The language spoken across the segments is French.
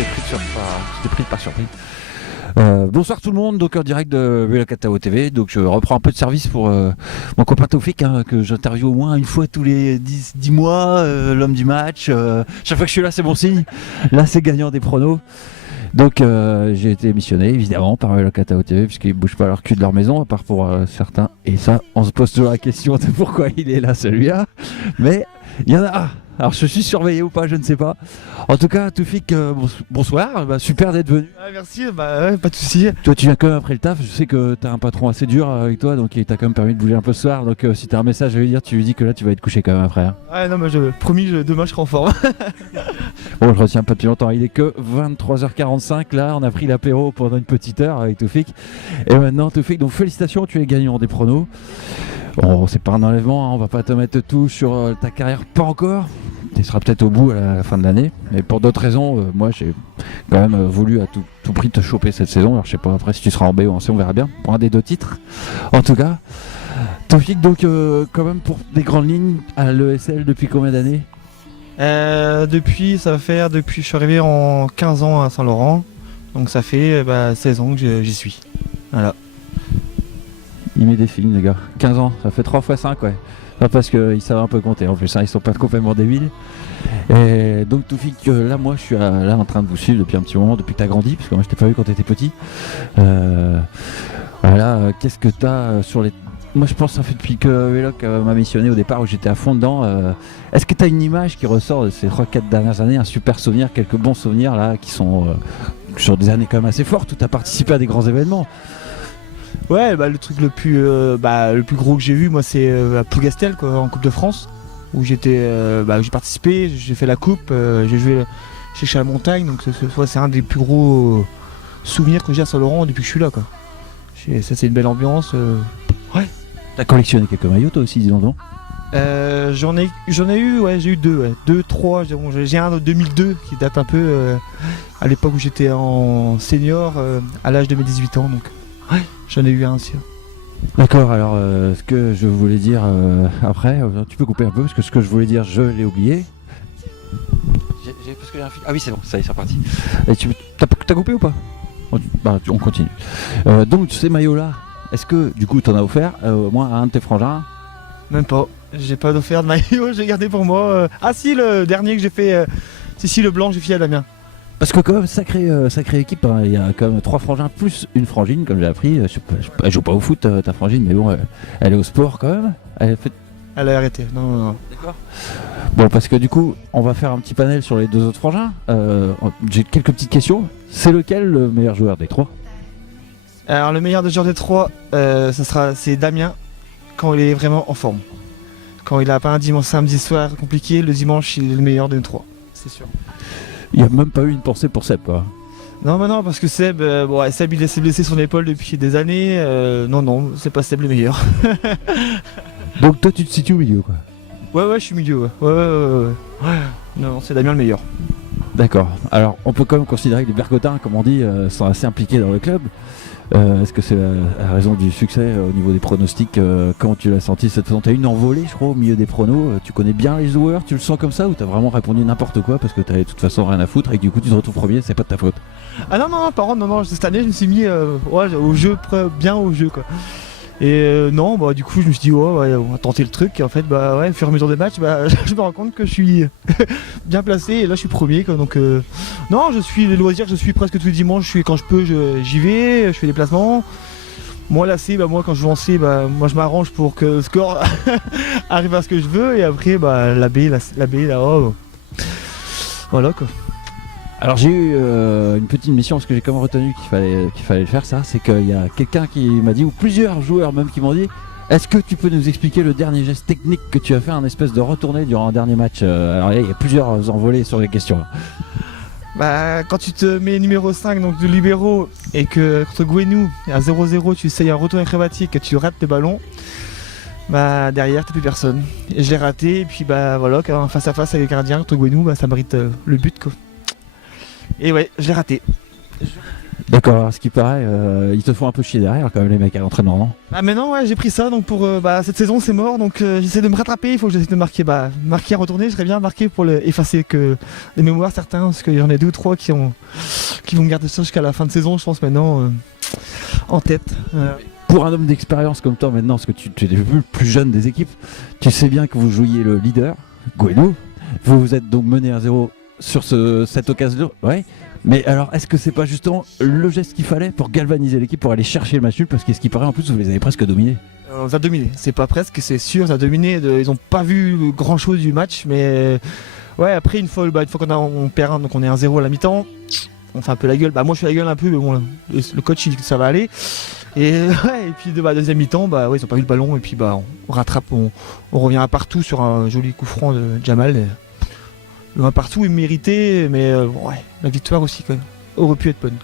j'étais pris par surprise. Bonsoir tout le monde, donc en direct de Vélo Catao TV. Donc je reprends un peu de service pour mon copain Taoufik, que j'interviewe au moins une fois tous les 10 mois, l'homme du match. Chaque fois que je suis là, c'est bon signe. Là, c'est gagnant des pronos. Donc j'ai été missionné évidemment par Vélo Catao TV, puisqu'ils ne bougent pas leur cul de leur maison, à part pour certains. Et ça, on se pose toujours la question de pourquoi il est là celui-là. Mais il y en a un. Alors je suis surveillé ou pas, je ne sais pas. En tout cas, Taoufik, bonsoir, super d'être venu. Ah, merci, ouais, pas de soucis. Toi tu viens quand même après le taf, je sais que tu as un patron assez dur avec toi, donc il t'a quand même permis de bouger un peu ce soir. Donc si tu as un message à lui dire, tu lui dis que là tu vas être couché quand même après. Hein. Ouais non mais promis, demain je serai en forme. Bon, je retiens pas depuis longtemps, il est que 23h45, là on a pris l'apéro pendant une petite heure avec Taoufik. Et maintenant Taoufik, donc félicitations, tu es gagnant des pronos. Bon, c'est pas un enlèvement, hein, on va pas te mettre tout sur ta carrière, pas encore. Tu seras peut-être au bout à la fin de l'année, mais pour d'autres raisons, moi j'ai quand même voulu à tout prix te choper cette saison. Alors je sais pas après si tu seras en B ou en C, on verra bien, pour un des deux titres. En tout cas, Taoufik, donc quand même pour des grandes lignes à l'ESL depuis combien d'années? Depuis je suis arrivé en 15 ans à Saint-Laurent, donc ça fait 16 ans que j'y suis. Voilà. Il met des films les gars, 15 ans, ça fait 3 x 5 ouais. Pas parce qu'ils savent un peu compter en plus, hein, ils sont pas complètement débiles. Et donc Taoufik, là moi je suis là en train de vous suivre depuis un petit moment, depuis que tu as grandi, parce que moi je t'ai pas vu quand tu étais petit. Voilà, qu'est-ce que tu as sur les... Moi je pense que ça fait depuis que Véloc m'a missionné au départ où j'étais à fond dedans. Est-ce que tu as une image qui ressort de ces 3-4 dernières années, un super souvenir, quelques bons souvenirs là qui sont sur des années quand même assez fortes où tu as participé à des grands événements? Ouais, le truc le plus gros que j'ai vu, moi, c'est à Plougastel, quoi, en Coupe de France, où j'ai participé, j'ai fait la coupe, j'ai joué chez la montagne, donc c'est un des plus gros souvenirs que j'ai à Saint-Laurent depuis que je suis là, quoi. Ça, c'est une belle ambiance. Ouais. T'as collectionné quelques maillots, toi aussi, dis donc, non? J'en ai eu, ouais, j'ai eu deux, trois. J'ai un de 2002 qui date un peu à l'époque où j'étais en senior, à l'âge de mes 18 ans, donc. Ouais, j'en ai eu un aussi. D'accord, alors ce que je voulais dire après, tu peux couper un peu parce que ce que je voulais dire, je l'ai oublié. Parce que j'ai un fil. Ah oui, c'est bon, ça y est, c'est reparti. T'as coupé ou pas? On continue. Donc, ces maillots-là, est-ce que du coup t'en as offert au moins à un de tes frangins? Même pas, j'ai pas offert de maillot, j'ai gardé pour moi. Ah si, le dernier que j'ai fait, si, le blanc, j'ai filé à Damien. Parce que quand même, sacrée équipe, hein. Il y a quand même 3 frangins plus une frangine, comme j'ai appris. Elle joue pas au foot, ta frangine, mais bon, elle est au sport quand même. Elle a arrêté, non. D'accord. Bon, parce que du coup, on va faire un petit panel sur les 2 autres frangins. J'ai quelques petites questions. C'est lequel le meilleur joueur des 3? Alors le meilleur joueur des 3, c'est Damien, quand il est vraiment en forme. Quand il a pas un samedi soir compliqué, le dimanche il est le meilleur des 3, c'est sûr. Il n'y a même pas eu une pensée pour Seb, quoi. Non, parce que Seb, Seb il s'est blessé son épaule depuis des années. Non, c'est pas Seb le meilleur. Donc toi tu te situes au milieu, quoi. Ouais, je suis milieu, ouais. Non, c'est Damien le meilleur. D'accord. Alors on peut quand même considérer que les Bergotins, comme on dit, sont assez impliqués dans le club. Est-ce que c'est la raison du succès au niveau des pronostics? Comment tu l'as senti cette saison? T'as eu une envolée, je crois, au milieu des pronos. Tu connais bien les joueurs, tu le sens comme ça, ou t'as vraiment répondu n'importe quoi parce que t'avais de toute façon rien à foutre et que du coup tu te retrouves premier, c'est pas de ta faute? Ah non, par contre, non, cette année je me suis mis au jeu, bien au jeu, quoi. Et du coup je me suis dit on va tenter le truc, et en fait au fur et à mesure des matchs je me rends compte que je suis bien placé et là je suis premier, quoi. Donc non, je suis les loisirs, je suis presque tous les dimanches, quand je peux j'y vais, je fais des placements. Moi la C, moi quand je joue en C, moi je m'arrange pour que le score arrive à ce que je veux, et après la B, là-haut, voilà, quoi. Alors j'ai eu une petite mission parce que j'ai quand même retenu qu'il fallait le faire, ça. C'est qu'il y a quelqu'un qui m'a dit, ou plusieurs joueurs même qui m'ont dit, est-ce que tu peux nous expliquer le dernier geste technique que tu as fait, un espèce de retourné durant un dernier match? Alors il y a plusieurs envolées sur les questions. Quand tu te mets numéro 5 donc de libéraux et que contre Gouenou à 0-0 tu essayes un retour acrobatique et tu rates le ballon, derrière t'as plus personne. Et je l'ai raté, et puis quand face à face avec le gardien contre Gouenou, ça mérite le but, quoi. Et ouais, je l'ai raté. D'accord, alors, ce qui paraît, ils te font un peu chier derrière quand même les mecs à l'entraînement, non? Ah maintenant ouais j'ai pris ça donc pour cette saison c'est mort donc j'essaie de me rattraper, il faut que j'essaie de marquer marquer à retourner, je serais bien marqué pour effacer que les mémoires certains parce qu'il y en a 2 ou 3 qui vont me garder ça jusqu'à la fin de saison je pense maintenant en tête. Pour un homme d'expérience comme toi maintenant, parce que tu es le plus jeune des équipes, tu sais bien que vous jouiez le leader, Gouenou, vous êtes donc mené à 0 sur cette occasion, ouais. Mais alors, est-ce que c'est pas justement le geste qu'il fallait pour galvaniser l'équipe, pour aller chercher le match nul? Parce que ce qui paraît, en plus, vous les avez presque dominés. On les a dominés, c'est pas presque, c'est sûr, on a dominé, ils ont pas vu grand chose du match, mais ouais, après une fois on perd, donc on est 1-0 à la mi-temps, on fait un peu la gueule, moi je fais la gueule un peu, mais bon, le coach il dit que ça va aller, et ouais, et puis deuxième mi-temps, ouais, ils ont pas vu le ballon, et puis on rattrape, on revient à partout sur un joli coup franc de Jamal, et le 1 partout est mérité, mais ouais, la victoire aussi quand même, aurait pu être bonne.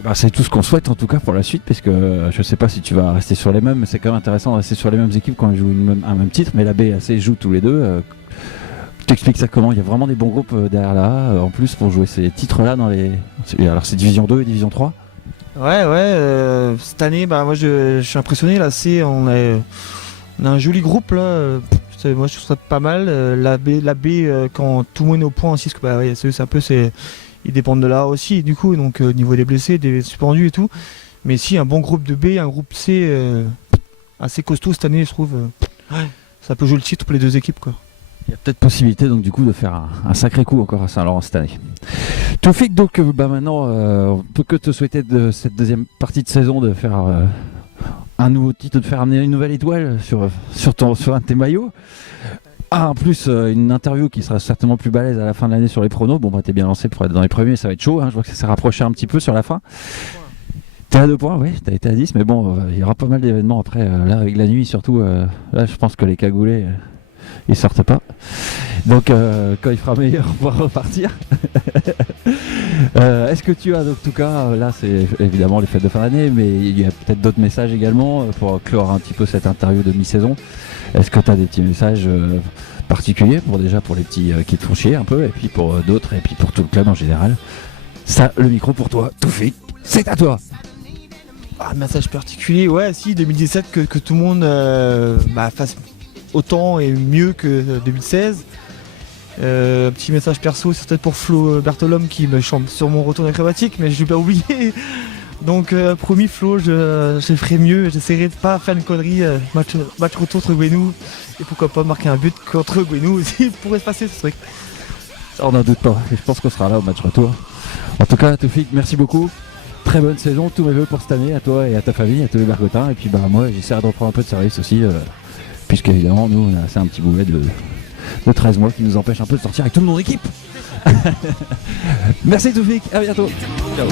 Eh ben, c'est tout ce qu'on souhaite en tout cas pour la suite, parce que je sais pas si tu vas rester sur les mêmes, mais c'est quand même intéressant de rester sur les mêmes équipes quand ils jouent un même titre, mais la B joue tous les deux. Tu t'expliques ça comment? Il y a vraiment des bons groupes derrière là, en plus pour jouer ces titres-là dans les... Alors c'est Division 2 et Division 3? Ouais, cette année, moi je suis impressionné là, on a un joli groupe là. Moi je trouve ça pas mal. La B quand tout le monde est au point aussi, parce que ouais, c'est un peu ils dépendent de là aussi du coup, donc au niveau des blessés, des suspendus et tout. Mais si un bon groupe de B, un groupe C assez costaud cette année je trouve. Ça peut jouer le titre pour les deux équipes quoi. Il y a peut-être possibilité donc du coup de faire un sacré coup encore à Saint-Laurent cette année. Toufik, donc maintenant on peut que te souhaiter de cette deuxième partie de saison de faire un nouveau titre, de faire amener une nouvelle étoile sur un de tes maillots. En plus une interview qui sera certainement plus balèze à la fin de l'année sur les pronos. Bon t'es bien lancé pour être dans les premiers, ça va être chaud, hein. Je vois que ça s'est rapproché un petit peu sur la fin. T'es à 2 points, oui, t'as été à 10, mais bon, il y aura pas mal d'événements après, là avec la nuit surtout, là je pense que les cagoulés, ils sortent pas. Donc quand il fera meilleur, on va repartir. Est-ce que tu as, en tout cas, là c'est évidemment les fêtes de fin d'année, mais il y a peut-être d'autres messages également pour clore un petit peu cette interview de mi-saison. Est-ce que tu as des petits messages particuliers pour les petits qui te font chier un peu, et puis pour d'autres, et puis pour tout le club en général? Ça, le micro pour toi, Toufik, c'est à toi. Un message particulier, ouais, si 2017 que tout le monde fasse autant et mieux que 2016. Un petit message perso, c'est peut-être pour Flo Bertolome qui me chante sur mon retour acrobatique, mais je vais pas oublier. Donc promis Flo, je ferai mieux, j'essaierai de pas faire une connerie, match retour contre Gouenou, et pourquoi pas marquer un but contre Gouenou aussi, pourrait se passer ce truc. On n'en doute pas, et je pense qu'on sera là au match retour. En tout cas, Toufik, merci beaucoup. Très bonne saison, tous mes vœux pour cette année, à toi et à ta famille, à tous les Bergotins, et puis moi j'essaierai de reprendre un peu de service aussi, puisque évidemment nous on a assez un petit boulet de 13 mois qui nous empêche un peu de sortir avec toute mon équipe. Merci Toufik, à bientôt. Ciao.